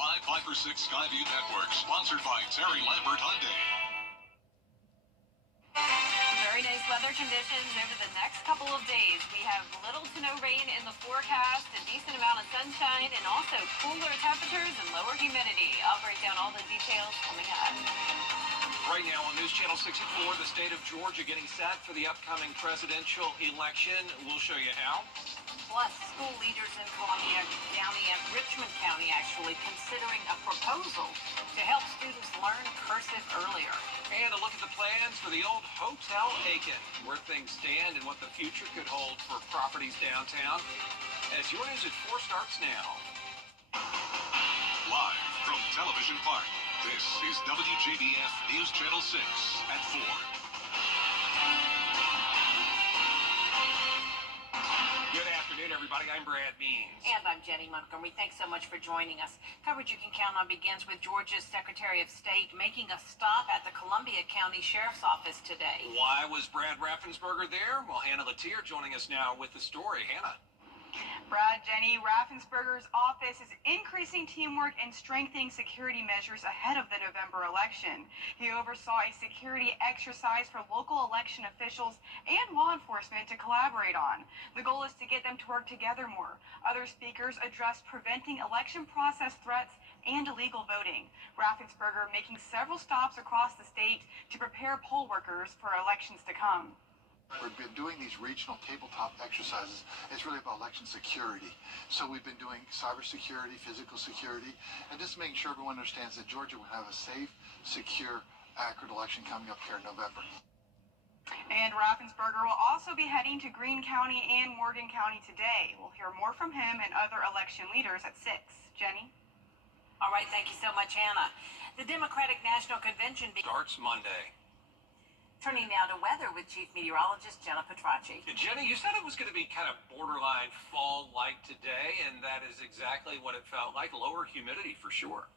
live 5 for 6 Skyview Network, sponsored by Terry Lambert Hyundai. Very nice weather conditions over the next couple of days. We have little to no rain in the forecast, a decent amount of sunshine, and also cooler temperatures and lower humidity. I'll break down all the details coming up. Right now on News Channel 64, the state of Georgia getting set for the upcoming presidential election. We'll show you how. Plus, school leaders in Columbia County and Richmond County actually considering a proposal to help students learn cursive earlier. And a look at the plans for the old Hotel Aiken, where things stand and what the future could hold for properties downtown. As your News at 4 starts now. Live from Television Park, this is WJBF News Channel 6 at 4. Good afternoon, everybody. I'm Brad Means. And I'm Jenny Montgomery. Thanks so much for joining us. Coverage you can count on begins with Georgia's Secretary of State making a stop at the Columbia County Sheriff's Office today. Why was Brad Raffensperger there? Well, Hannah Latier joining us now with the story. Hannah. Brad, Jenny, Raffensperger's office is increasing teamwork and strengthening security measures ahead of the November election. He oversaw a security exercise for local election officials and law enforcement to collaborate on. The goal is to get them to work together more. Other speakers addressed preventing election process threats and illegal voting. Raffensperger making several stops across the state to prepare poll workers for elections to come. We've been doing these regional tabletop exercises. It's really about election security. So we've been doing cybersecurity, physical security, and just making sure everyone understands that Georgia will have a safe, secure, accurate election coming up here in November. And Raffensperger will also be heading to Greene County and Morgan County today. We'll hear more from him and other election leaders at 6. Jenny? All right, thank you so much, Hannah. The Democratic National Convention Starts Monday. Turning now to weather with Chief Meteorologist Jenna Petracci. Jenny, you said it was going to be kind of borderline fall-like today, and that is exactly what it felt like. Lower humidity for sure.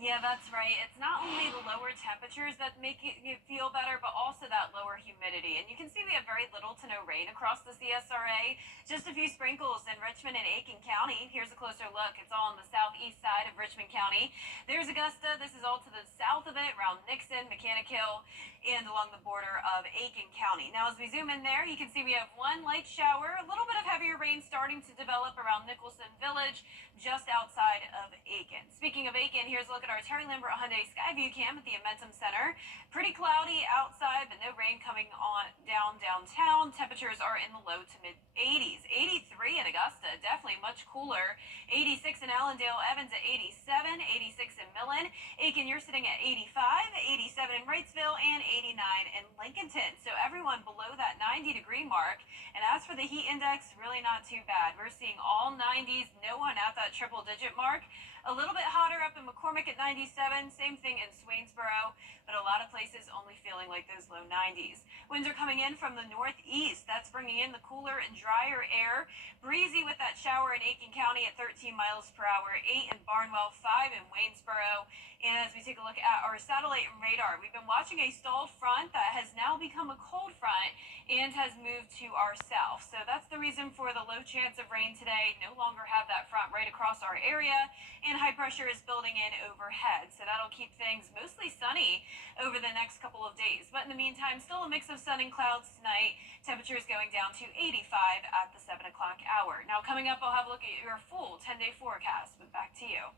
Yeah, that's right. It's not only the lower temperatures that make you feel better, but also that lower humidity. And you can see we have very little to no rain across the CSRA. Just a few sprinkles in Richmond and Aiken County. Here's a closer look. It's all on the southeast side of Richmond County. There's Augusta. This is all to the south of it, around Nixon, Mechanic Hill, and along the border of Aiken County. Now, as we zoom in there, you can see we have one light shower, a little bit of heavier rain starting to develop around Nicholson Village, just outside of Aiken. Speaking of Aiken, here's a look at our Terry Lambert Hyundai Skyview cam at the Amentum Center. Pretty cloudy outside, but no rain coming on downtown. Temperatures are in the low to mid 80s. 83 in Augusta, definitely much cooler. 86 in Allendale, Evans at 87, 86 in Millen. Aiken, you're sitting at 85, 87 in Wrightsville, and 89 in Lincolnton. So everyone below that 90-degree mark. And as for the heat index, really not too bad. We're seeing all 90s, no one at that triple-digit mark. A little bit hotter up in McCormick at 97, same thing in Swainsboro, but a lot of places only feeling like those low 90s. Winds are coming in from the northeast. That's bringing in the cooler and drier air. Breezy with that shower in Aiken County at 13 miles per hour, 8 in Barnwell, 5 in Waynesboro. And as we take a look at our satellite radar, we've been watching a stalled front that has now become a cold front and has moved to our south. So that's the reason for the low chance of rain today. No longer have that front right across our area, and high pressure is building in overhead. So that'll keep things mostly sunny over the next couple of days. But in the meantime, still a mix of sun and clouds tonight. Temperatures going down to 85 at the 7 o'clock hour. Now coming up, I'll have a look at your full 10-day forecast, but back to you.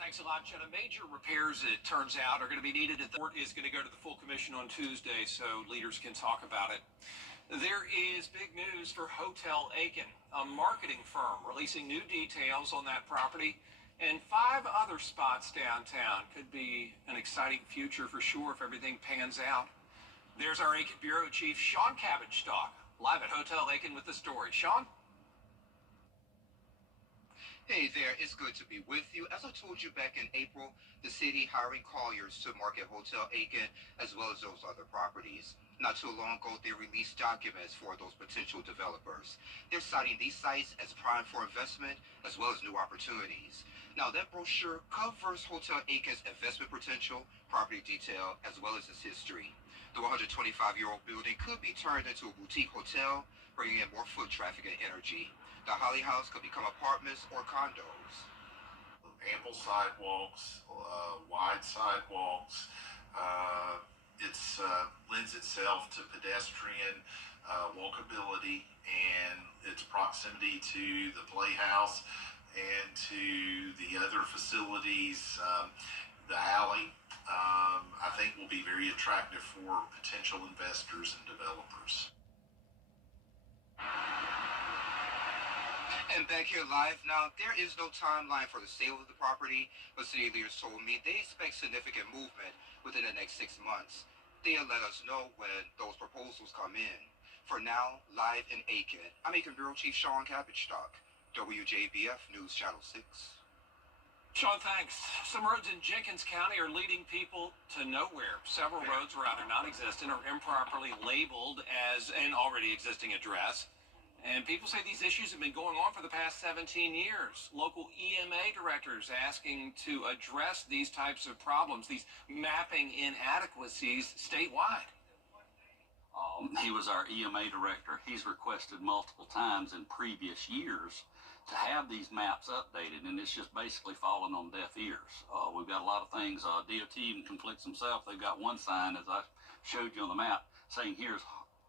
Thanks a lot, Jenna. Major repairs, it turns out, are going to be needed. The court is going to go to the full commission on Tuesday, so leaders can talk about it. There is big news for Hotel Aiken, a marketing firm releasing new details on that property, and 5 other spots downtown. Could be an exciting future for sure if everything pans out. There's our Aiken Bureau Chief, Sean Cabbage-Stock, live at Hotel Aiken with the story. Sean? Hey there, it's good to be with you. As I told you back in April, the city hiring colliers to market Hotel Aiken as well as those other properties. Not too long ago, they released documents for those potential developers. They're citing these sites as prime for investment as well as new opportunities. Now, that brochure covers Hotel Aiken's investment potential, property detail, as well as its history. The 125-year-old building could be turned into a boutique hotel, bringing in more foot traffic and energy. The Holly House could become apartments or condos. ample sidewalks, wide sidewalks. It's lends itself to pedestrian walkability and its proximity to the playhouse and to the other facilities. The alley, I think, will be very attractive for potential investors and developers. And back here live now, there is no timeline for the sale of the property, but city leaders told me they expect significant movement within the next 6 months. They'll let us know when those proposals come in. For now, live in Aiken, I'm Aiken Bureau Chief Sean Cabbage-Stock, WJBF News Channel 6. Sean, thanks. Some roads in Jenkins County are leading people to nowhere. Several roads are either non-existent or improperly labeled as an already existing address. And people say these issues have been going on for the past 17 years. Local EMA directors asking to address these types of problems, these mapping inadequacies statewide. He was our EMA director. He's requested multiple times in previous years to have these maps updated, and it's just basically fallen on deaf ears. We've got a lot of things. DOT even conflicts himself. They've got one sign, as I showed you on the map, saying here's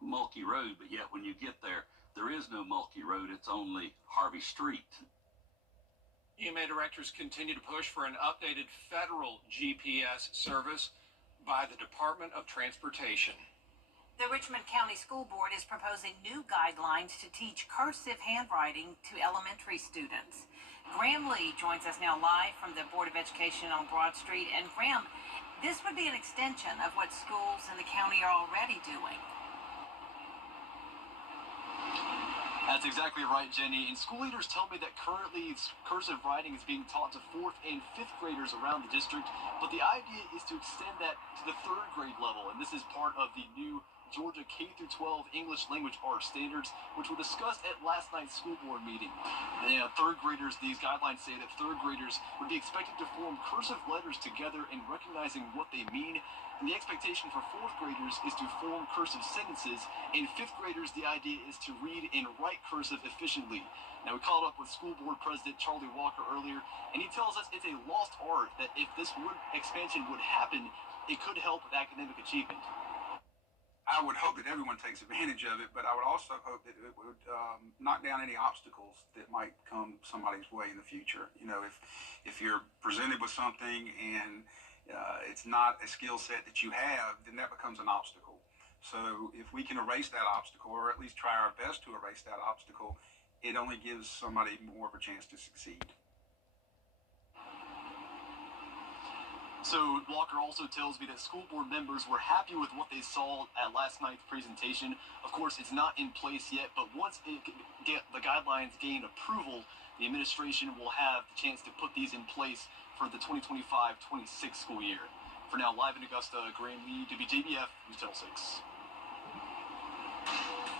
Mulkey Road, but yet when you get there, there is no Mulkey Road. It's only Harvey Street. EMA directors continue to push for an updated federal GPS service by the Department of Transportation. The Richmond County School Board is proposing new guidelines to teach cursive handwriting to elementary students. Graham Lee joins us now live from the Board of Education on Broad Street. And Graham, this would be an extension of what schools in the county are already doing. That's exactly right, Jenny. And school leaders tell me that currently cursive writing is being taught to 4th and 5th graders around the district, but the idea is to extend that to the 3rd grade level, and this is part of the new Georgia K-12 English Language Arts standards, which were discussed at last night's school board meeting. Third graders, these guidelines say that 3rd graders would be expected to form cursive letters together and recognizing what they mean. And the expectation for 4th graders is to form cursive sentences. And 5th graders, the idea is to read and write cursive efficiently. Now, we called up with school board president Charlie Walker earlier, and he tells us it's a lost art that if this expansion would happen, it could help with academic achievement. I would hope that everyone takes advantage of it, but I would also hope that it would knock down any obstacles that might come somebody's way in the future. You know, if you're presented with something and it's not a skill set that you have, then that becomes an obstacle. So if we can erase that obstacle, or at least try our best to erase that obstacle, it only gives somebody more of a chance to succeed. So Walker also tells me that school board members were happy with what they saw at last night's presentation. Of course, it's not in place yet, but once the guidelines gain approval, the administration will have the chance to put these in place for the 2025-26 school year. For now, live in Augusta, Graham Lee, WJBF, News Channel 6.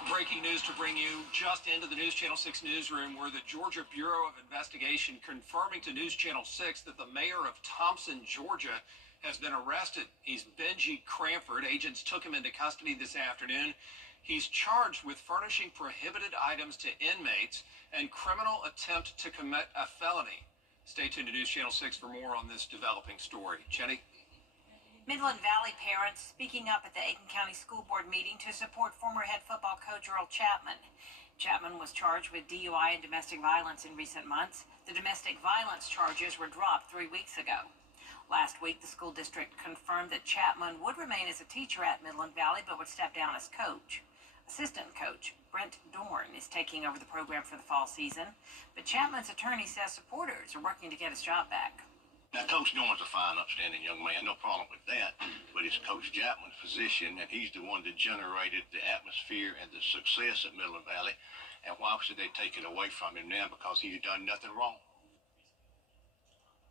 Breaking news to bring you just into the News Channel 6 newsroom, where the Georgia Bureau of Investigation confirming to News Channel 6 that the mayor of Thompson, Georgia, has been arrested. He's Benji Cranford. Agents took him into custody this afternoon. He's charged with furnishing prohibited items to inmates and criminal attempt to commit a felony. Stay tuned to News Channel 6 for more on this developing story. Jenny? Midland Valley parents speaking up at the Aiken County School Board meeting to support former head football coach Earl Chapman. Chapman was charged with DUI and domestic violence in recent months. The domestic violence charges were dropped 3 weeks ago. Last week, the school district confirmed that Chapman would remain as a teacher at Midland Valley, but would step down as coach. Assistant coach Brent Dorn is taking over the program for the fall season, but Chapman's attorney says supporters are working to get his job back. Now, Coach Dorn's a fine, upstanding young man, no problem with that, but it's Coach Chapman's position, and he's the one that generated the atmosphere and the success at Midland Valley, and why should they take it away from him now because he's done nothing wrong?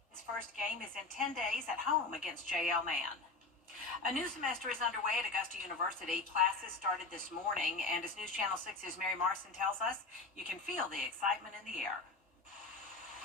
His first game is in 10 days at home against J.L. Mann. A new semester is underway at Augusta University. Classes started this morning, and as News Channel 6's Mary Marson tells us, you can feel the excitement in the air.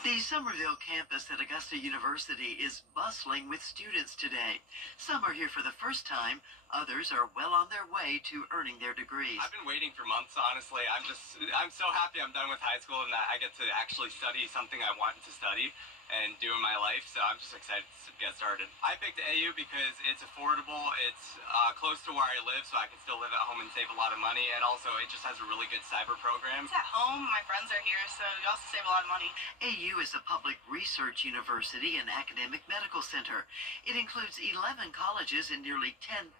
The Somerville campus at Augusta University is bustling with students today. Some are here for the first time, Others are well on their way to earning their degrees. I've been waiting for months, honestly. I'm so happy I'm done with high school and that I get to actually study something I want to study and do in my life, so I'm just excited to get started. I picked AU because it's affordable, it's close to where I live, so I can still live at home and save a lot of money, and also it just has a really good cyber program. It's at home, my friends are here, so you also save a lot of money. AU is a public research university and academic medical center. It includes 11 colleges and nearly 10,000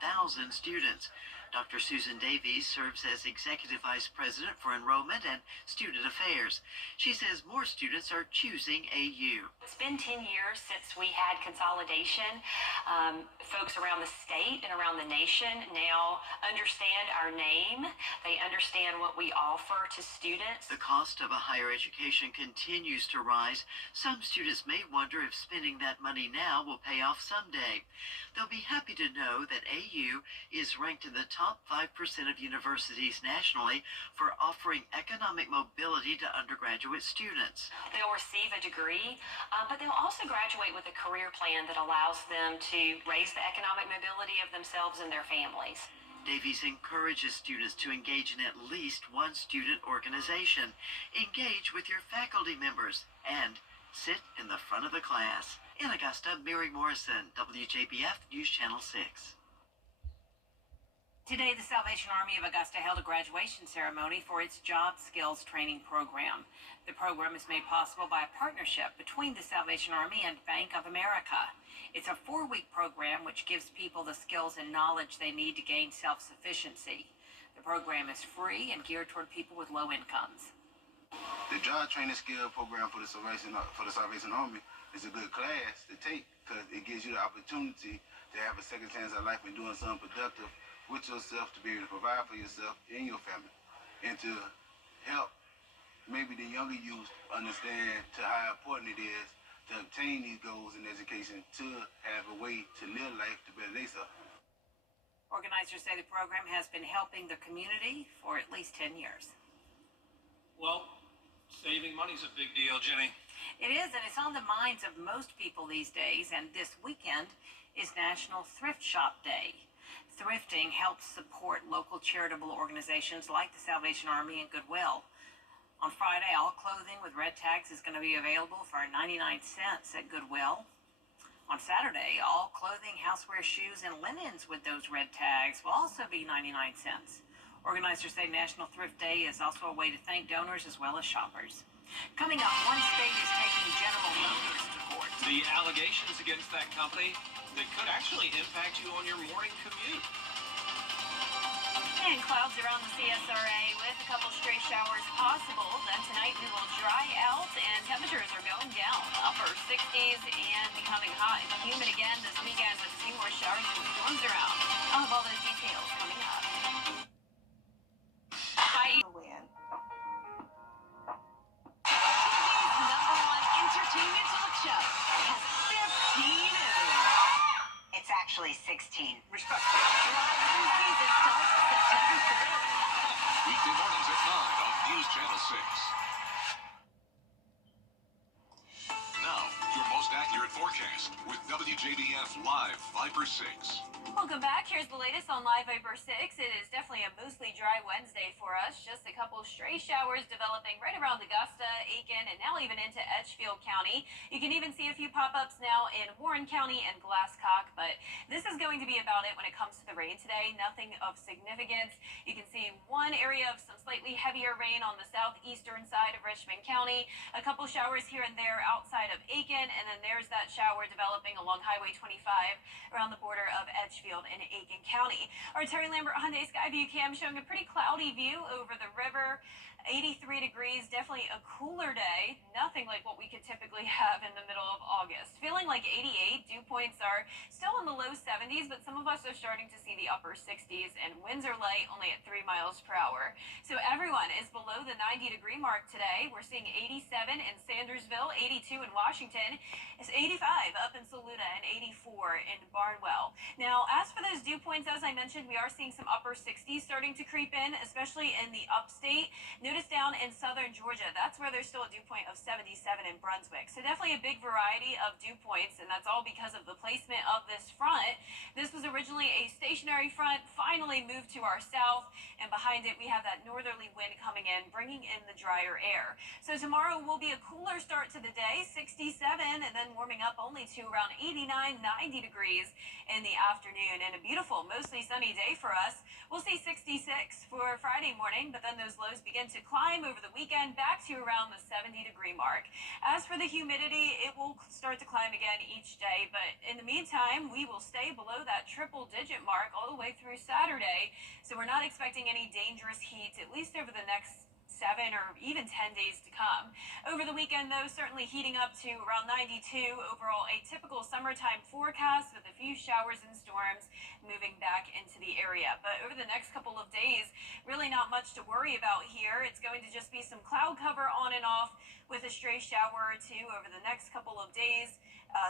students. Dr. Susan Davies serves as Executive Vice President for Enrollment and Student Affairs. She says more students are choosing AU. It's been 10 years since we had consolidation. Folks around the state and around the nation now understand our name. They understand what we offer to students. The cost of a higher education continues to rise. Some students may wonder if spending that money now will pay off someday. They'll be happy to know that AU is ranked in the top 5% of universities nationally for offering economic mobility to undergraduate students. They'll receive a degree, but they'll also graduate with a career plan that allows them to raise the economic mobility of themselves and their families. Davies encourages students to engage in at least one student organization, engage with your faculty members, and sit in the front of the class. In Augusta, Mary Morrison, WJBF News Channel 6. Today, the Salvation Army of Augusta held a graduation ceremony for its Job Skills Training Program. The program is made possible by a partnership between the Salvation Army and Bank of America. It's a 4-week program which gives people the skills and knowledge they need to gain self-sufficiency. The program is free and geared toward people with low incomes. The Job Training Skill Program for the Salvation Army is a good class to take because it gives you the opportunity to have a second chance at life and doing something productive with yourself, to be able to provide for yourself and your family, and to help maybe the younger youth understand to how important it is to obtain these goals in education, to have a way to live life to better themselves. Organizers say the program has been helping the community for at least 10 years. Well, saving money's a big deal, Jenny. It is, and it's on the minds of most people these days, and this weekend is National Thrift Shop Day. Thrifting helps support local charitable organizations like the Salvation Army and Goodwill. On Friday, all clothing with red tags is going to be available for 99 cents at Goodwill. On Saturday, all clothing, houseware, shoes, and linens with those red tags will also be 99 cents. Organizers say National Thrift Day is also a way to thank donors as well as shoppers. Coming up, one state is taking General Motors to court. The allegations against that company that could actually impact you on your morning commute. And clouds around the CSRA with a couple stray showers possible. Then tonight we will dry out and temperatures are going down. Upper 60s and becoming hot and humid again this weekend with a few more showers and storms around. I'll have all those details coming up. Hi. Entertainment talk show has 15 It's actually 16. Respect. Live new season starts September 3rd. Weekday mornings at 9 on News Channel 6. Now, your most accurate forecast with WJBF Live Viper 6. Welcome back. Here's the latest on Live Viper 6. It is definitely a mostly dry Wednesday for us. Just a couple stray showers developing right around Augusta, Aiken, and now even into Edgefield County. You can even see a few pop-ups now in Warren County and Glasscock, but this is going to be about it when it comes to the rain today. Nothing of significance. You can see one area of some slightly heavier rain on the southeastern side of Richmond County. A couple showers here and there outside of Aiken, and then there's that shower developing along Highway 25 around the border of Edgefield in Aiken County. Our Terry Lambert Hyundai Skyview cam showing a pretty cloudy view over the river. 83 degrees, definitely a cooler day. Nothing like what we could typically have in the middle of August. Feeling like 88. Dew points are still in the low 70s, but some of us are starting to see the upper 60s, and winds are light, only at 3 miles per hour. So everyone is below the 90-degree mark today. We're seeing 87 in Sandersville, 82 in Washington. It's 85 up in Saluda and 84 in Barnwell. Now, as for those dew points, as I mentioned, we are seeing some upper 60s starting to creep in, especially in the upstate. Notice Notice down in southern Georgia, that's where there's still a dew point of 77 in Brunswick. So definitely a big variety of dew points, and that's all because of the placement of this front. This was originally a stationary front, finally moved to our south, and behind it we have that northerly wind coming in, bringing in the drier air. So tomorrow will be a cooler start to the day, 67, and then warming up only to around 89, 90 degrees in the afternoon, and a beautiful, mostly sunny day for us. We'll see 66 for Friday morning, but then those lows begin to climb over the weekend back to around the 70-degree mark. As for the humidity, it will start to climb again each day, but in the meantime, we will stay below that triple-digit mark all the way through Saturday, so we're not expecting any dangerous heat, at least over the next 7 or even 10 days to come. Over the weekend, though, certainly heating up to around 92. Overall, a typical summertime forecast with a few showers and storms moving back into the area. But over the next couple of days, really not much to worry about here. It's going to just be some cloud cover on and off with a stray shower or two over the next couple of days.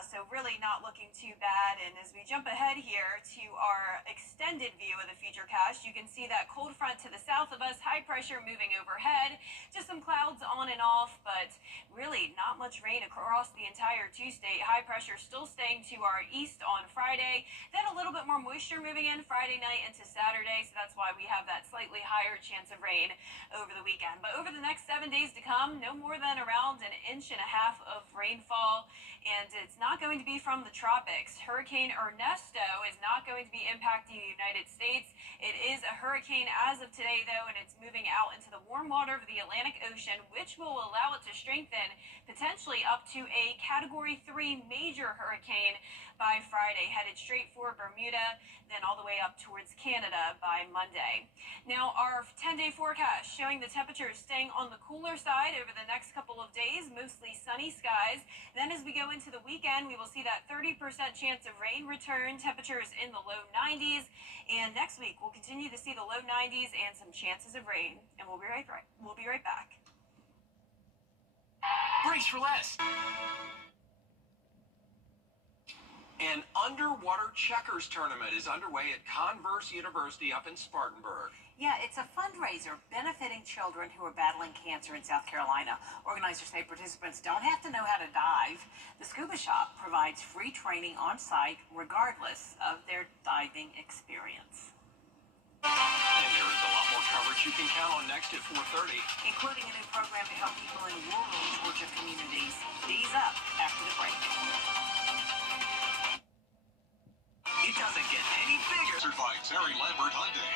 So really not looking too bad. And as we jump ahead here to our extended view of the futurecast, you can see that cold front to the south of us, high pressure moving overhead, just some clouds on and off, but really not much rain across the entire two-state. High pressure still staying to our east on Friday, then a little bit more moisture moving in Friday night into Saturday, so that's why we have that slightly higher chance of rain over the weekend. But over the next 7 days to come, no more than around 1.5 inches of rainfall, and it's not going to be from the tropics. Hurricane Ernesto is not going to be impacting the United States. It is a hurricane as of today, though, and it's moving out into the warm water of the Atlantic Ocean, which will allow it to strengthen potentially up to a Category 3 major hurricane by Friday, headed straight for Bermuda, then all the way up towards Canada by Monday. Now, our 10-day forecast showing the temperatures staying on the cooler side over the next couple of days, mostly sunny skies. Then as we go into the weekend, we will see that 30% chance of rain return, temperatures in the low 90s. And next week, we'll continue to see the low 90s and some chances of rain. And we'll be right back. Brace for less. An underwater checkers tournament is underway at Converse University up in Spartanburg. Yeah, it's a fundraiser benefiting children who are battling cancer in South Carolina. Organizers say participants don't have to know how to dive. The scuba shop provides free training on site regardless of their diving experience. And there is a lot more coverage you can count on next at 4:30. Including a new program to help people in rural Georgia communities. Ease up after the break. It doesn't get any bigger. By Terry Lambert Hyundai.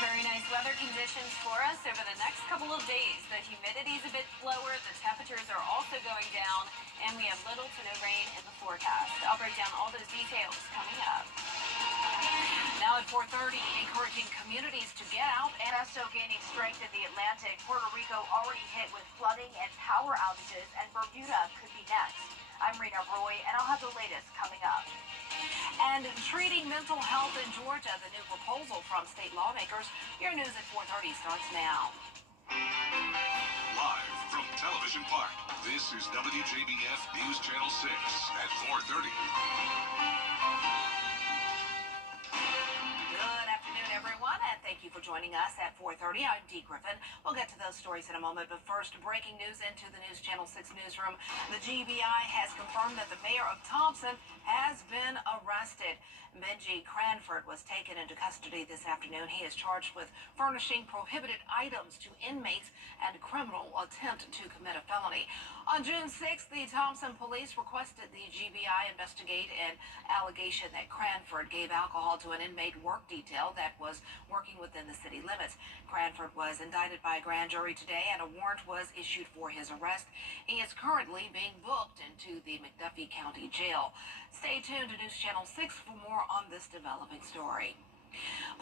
Very nice weather conditions for us over the next couple of days. The humidity is a bit lower, the temperatures are also going down, and we have little to no rain in the forecast. I'll break down all those details coming up. Now at 4:30, encouraging communities to get out. Ernesto gaining strength in the Atlantic. Puerto Rico already hit with flooding and power outages, and Bermuda could be next. I'm Rena Roy, and I'll have the latest coming up. And treating mental health in Georgia, the new proposal from state lawmakers. Your news at 4:30 starts now. Live from Television Park, this is WJBF News Channel 6 at 4:30. Good afternoon, everyone, and thank you for joining us at 4:30. I'm Dee Griffin. We'll get to those stories in a moment, but first, breaking news into the News Channel 6 newsroom. The GBI has confirmed that the mayor of Thompson has been arrested. Benji Cranford was taken into custody this afternoon. He is charged with furnishing prohibited items to inmates and criminal attempt to commit a felony. On June 6th, the Thompson police requested the GBI investigate an allegation that Cranford gave alcohol to an inmate work detail that was working within the city limits. Cranford was indicted by a grand jury today, and a warrant was issued for his arrest. He is currently being booked into the McDuffie County Jail. Stay tuned to News Channel 6 for more on this developing story.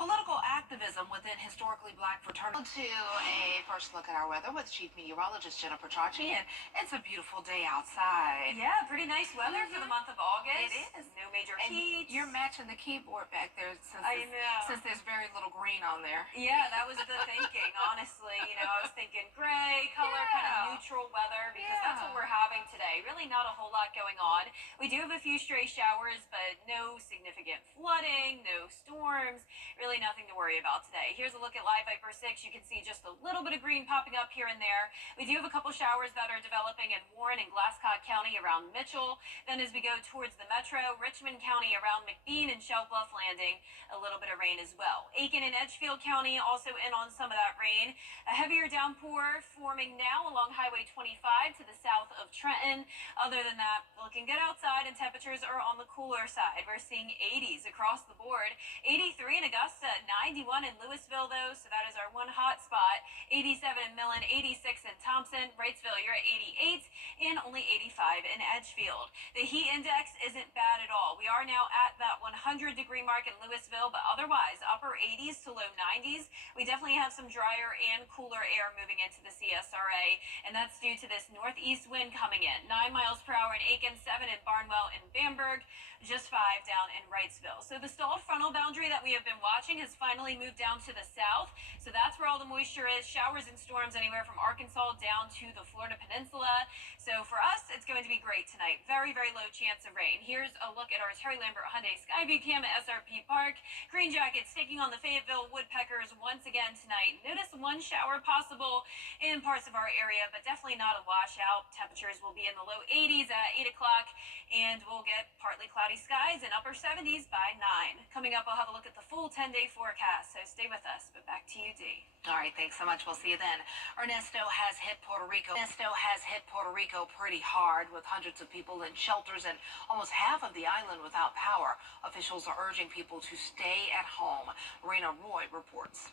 Political activism within historically black fraternities. To a first look at our weather with Chief Meteorologist Jennifer Petracci, and it's a beautiful day outside. Yeah, pretty nice weather for the month of August. It is. No major And heat. you're matching the keyboard back there since there's very little green on there. Yeah, that was the thinking, honestly. I was thinking gray color, kind of neutral weather, because that's what we're having today. Really not a whole lot going on. We do have a few stray showers, but no significant flooding, no storms, storms. Really nothing to worry about today. Here's a look at Live Viper 6. You can see just a little bit of green popping up here and there. We do have a couple showers that are developing in Warren and Glasscock County around Mitchell. Then as we go towards the metro, Richmond County around McBean and Shell Bluff Landing, a little bit of rain as well. Aiken and Edgefield County also in on some of that rain. A heavier downpour forming now along Highway 25 to the south of Trenton. Other than that, looking good outside, and temperatures are on the cooler side. We're seeing 80s across the board. 83 in Augusta, 91 in Louisville, though, so that is our one hot spot. 87 in Millen, 86 in Thompson. Wrightsville, you're at 88, and only 85 in Edgefield. The heat index isn't bad at all. We are now at that 100-degree mark in Louisville, but otherwise, upper 80s to low 90s. We definitely have some drier and cooler air moving into the CSRA, and that's due to this northeast wind coming in. 9 miles per hour in Aiken, 7 in Barnwell and Bamberg, just 5 down in Wrightsville. So the stalled frontal boundary that we have been watching has finally moved down to the south. So that's where all the moisture is. Showers and storms anywhere from Arkansas down to the Florida Peninsula. So for us, it's going to be great tonight. Very, very low chance of rain. Here's a look at our Terry Lambert Hyundai Skyview Cam at SRP Park. Green Jackets taking on the Fayetteville Woodpeckers once again tonight. Notice one shower possible in parts of our area, but definitely not a washout. Temperatures will be in the low 80s at 8 o'clock, and we'll get partly cloudy skies and upper 70s by 9. Coming up, I'll have a look at the full 10-day forecast, so stay with us. But back to you, Dee. All right, thanks so much. We'll see you then. Ernesto has hit Puerto Rico pretty hard, with hundreds of people in shelters and almost half of the island without power. Officials are urging people to stay at home. Marina Roy reports.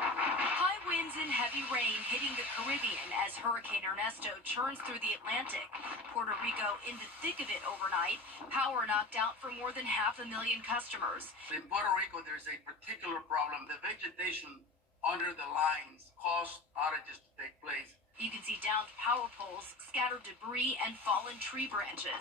High winds and heavy rain hitting the Caribbean as Hurricane Ernesto churns through the Atlantic. Puerto Rico in the thick of it overnight. Power knocked out for more than 500,000 customers. In Puerto Rico, there's a particular problem. The vegetation under the lines caused outages to take place. You can see downed power poles, scattered debris, and fallen tree branches.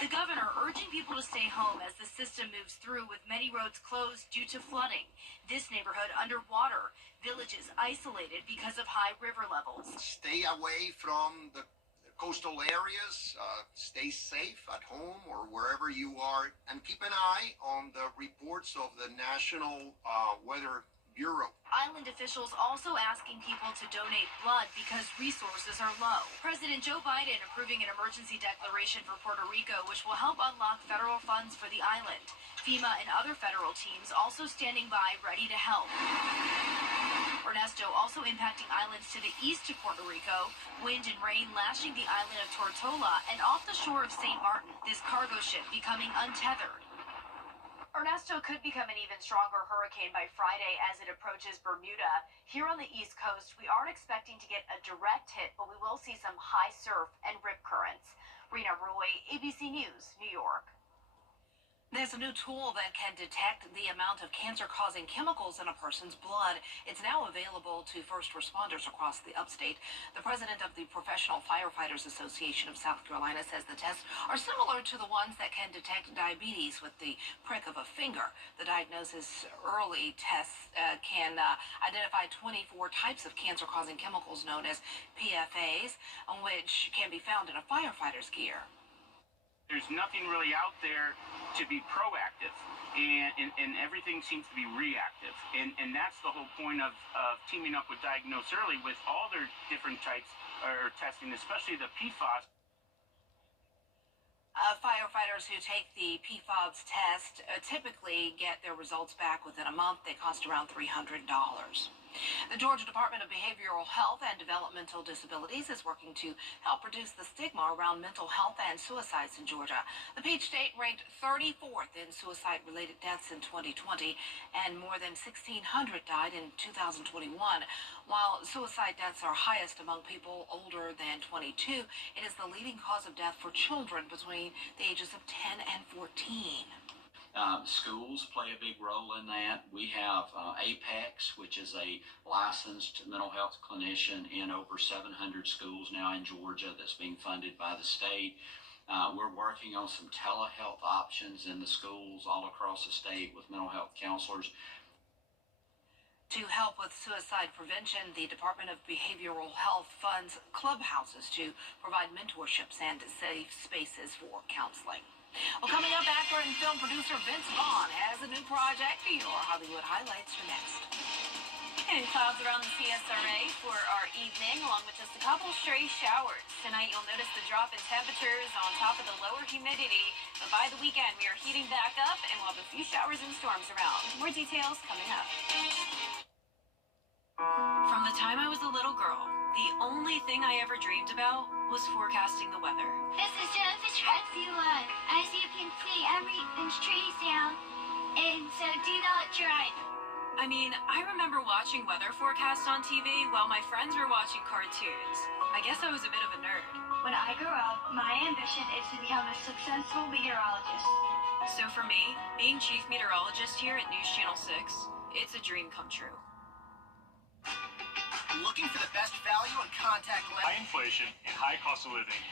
The governor urging people to stay home as the system moves through, with many roads closed due to flooding. This neighborhood underwater, villages isolated because of high river levels. Stay away from the coastal areas, stay safe at home or wherever you are, and keep an eye on the reports of the National Weather Bureau. Island officials also asking people to donate blood because resources are low. President Joe Biden approving an emergency declaration for Puerto Rico, which will help unlock federal funds for the island. FEMA and other federal teams also standing by, ready to help. Ernesto also impacting islands to the east of Puerto Rico. Wind and rain lashing the island of Tortola and off the shore of St. Martin. This cargo ship becoming untethered. Ernesto could become an even stronger hurricane by Friday as it approaches Bermuda. Here on the East Coast, we aren't expecting to get a direct hit, but we will see some high surf and rip currents. Rena Roy, ABC News, New York. There's a new tool that can detect the amount of cancer-causing chemicals in a person's blood. It's now available to first responders across the upstate. The president of the Professional Firefighters Association of South Carolina says the tests are similar to the ones that can detect diabetes with the prick of a finger. The diagnosis early tests can identify 24 types of cancer-causing chemicals known as PFAs, which can be found in a firefighter's gear. There's nothing really out there to be proactive, and everything seems to be reactive. And that's the whole point of teaming up with Diagnose Early with all their different types of testing, especially the PFAS. Firefighters who take the PFAS test typically get their results back within a month. They cost around $300. The Georgia Department of Behavioral Health and Developmental Disabilities is working to help reduce the stigma around mental health and suicides in Georgia. The Peach State ranked 34th in suicide-related deaths in 2020, and more than 1,600 died in 2021. While suicide deaths are highest among people older than 22, it is the leading cause of death for children between the ages of 10 and 14. Schools play a big role in that. We have Apex, which is a licensed mental health clinician in over 700 schools now in Georgia that's being funded by the state. We're working on some telehealth options in the schools all across the state with mental health counselors. To help with suicide prevention, the Department of Behavioral Health funds clubhouses to provide mentorships and safe spaces for counseling. Well, coming up, actor and film producer Vince Vaughn has a new project. Your Hollywood highlights are next. And clouds around the CSRA for our evening, along with just a couple stray showers. Tonight, you'll notice the drop in temperatures on top of the lower humidity. But by the weekend, we are heating back up, and we'll have a few showers and storms around. More details coming up. From the time I was a little girl, the only thing I ever dreamed about was forecasting the weather. This is Genesis Trexie 1. As you can see, everything's trees down, and so do not drive. I mean, I remember watching weather forecasts on TV while my friends were watching cartoons. I guess I was a bit of a nerd. When I grow up, my ambition is to become a successful meteorologist. So for me, being chief meteorologist here at News Channel 6, it's a dream come true. Looking for the best value and contact lens? High inflation and high cost of living.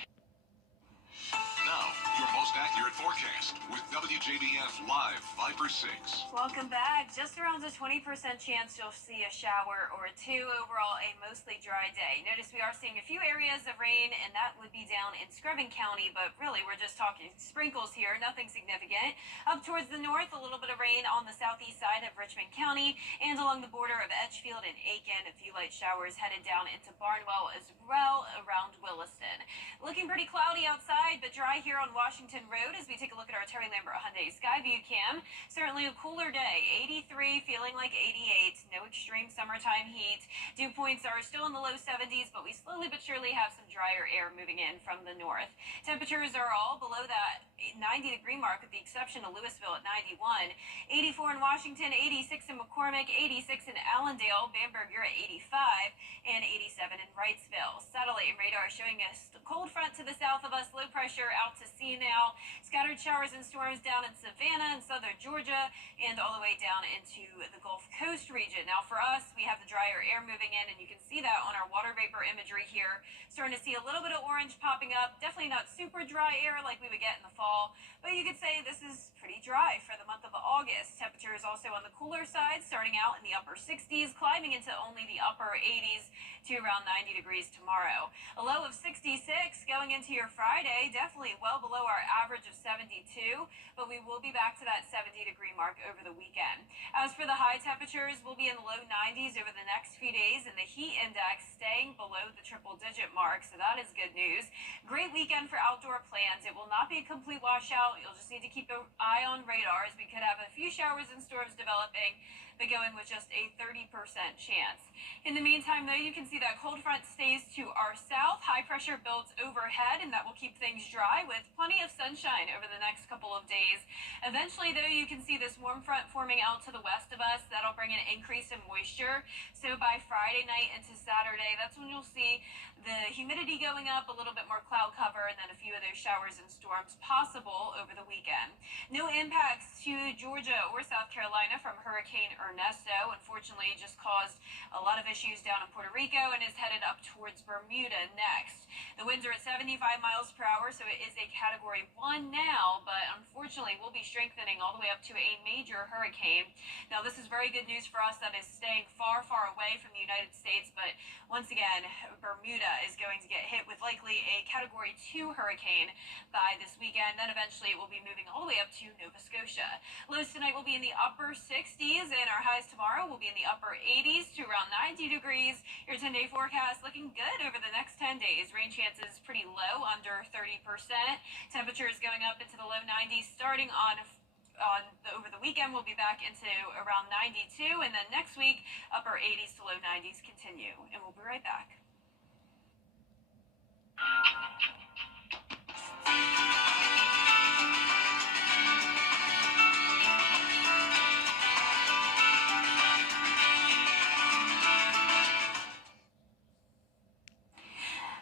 Now, your most accurate forecast with WJBF Live 5 for 6. Welcome back. Just around a 20% chance you'll see a shower or two. Overall, a mostly dry day. Notice we are seeing a few areas of rain, and that would be down in Screven County, but really we're just talking sprinkles here, nothing significant. Up towards the north, a little bit of rain on the southeast side of Richmond County, and along the border of Edgefield and Aiken, a few light showers headed down into Barnwell as well around Williston. Looking pretty cloudy outside, but dry here on Washington Road as we take a look at our Terry Lambert Hyundai Skyview cam. Certainly a cooler day, 83, feeling like 88, no extreme summertime heat. Dew points are still in the low 70s, but we slowly but surely have some drier air moving in from the north. Temperatures are all below that 90-degree mark with the exception of Louisville at 91. 84 in Washington, 86 in McCormick, 86 in Allendale. Bamberg, you're at 85, and 87 in Wrightsville. Satellite and radar showing us the cold front to the south of us, low pressure out to sea now. Scattered showers and storms down in Savannah and southern Georgia and all the way down into the Gulf Coast region. Now for us, we have the drier air moving in, and you can see that on our water vapor imagery here. Starting to see a little bit of orange popping up. Definitely not super dry air like we would get in the fall, but you could say this is pretty dry for the month of August. Temperatures also on the cooler side, starting out in the upper 60s, climbing into only the upper 80s to around 90 degrees tomorrow. A low of 66 going into your Friday, definitely well below our average of 72, but we will be back to that 70-degree mark over the weekend. As for the high temperatures, we'll be in the low 90s over the next few days, and the heat index staying below the triple-digit mark, so that is good news. Great weekend for outdoor plans. It will not be a complete washout. You'll just need to keep an eye on radars. We could have a few showers and storms developing, but going with just a 30% chance. In the meantime, though, you can see that cold front stays to our south. High pressure builds overhead, and that will keep things dry with plenty of sunshine over the next couple of days. Eventually, though, you can see this warm front forming out to the west of us. That'll bring an increase in moisture. So by Friday night into Saturday, that's when you'll see the humidity going up, a little bit more cloud cover, and then a few of those showers and storms possible over the weekend. No impacts to Georgia or South Carolina from Hurricane Ernesto. Unfortunately, it just caused a lot of issues down in Puerto Rico and is headed up towards Bermuda next. The winds are at 75 miles per hour, so it is a Category 1 now, but unfortunately will be strengthening all the way up to a major hurricane. Now, this is very good news for us that is staying far, far away from the United States, but once again, Bermuda is going to get hit with likely a Category 2 hurricane by this weekend. Then eventually it will be moving all the way up to Nova Scotia. Lows tonight will be in the upper 60s, and our highs tomorrow will be in the upper 80s to around 90 degrees. Your 10-day forecast looking good over the next 10 days. Rain chances pretty low, under 30%. Temperatures going up into the low 90s starting over the weekend. We'll be back into around 92, and then next week upper 80s to low 90s continue, and we'll be right back.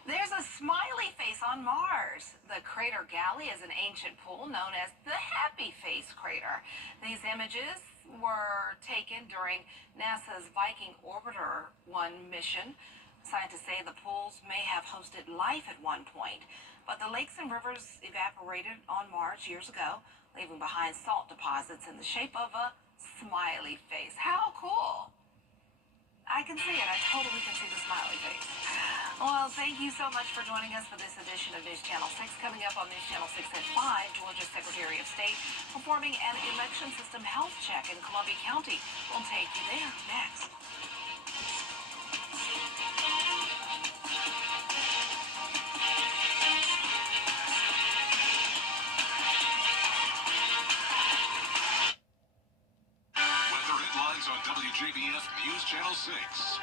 There's a smiley face on Mars. The crater Galley is an ancient pool known as the Happy Face Crater. These images were taken during NASA's Viking Orbiter 1 mission. Scientists say the pools may have hosted life at one point, but the lakes and rivers evaporated on Mars years ago, leaving behind salt deposits in the shape of a smiley face. How cool! I can see it. I totally can see the smiley face. Well, thank you so much for joining us for this edition of News Channel 6. Coming up on News Channel 6 at 5, Georgia's Secretary of State performing an election system health check in Columbia County. We'll take you there next. Weather headlines on WJBF News Channel 6.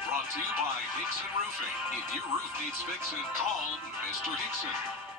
Brought to you by Hickson Roofing. If your roof needs fixing, call Mr. Hickson.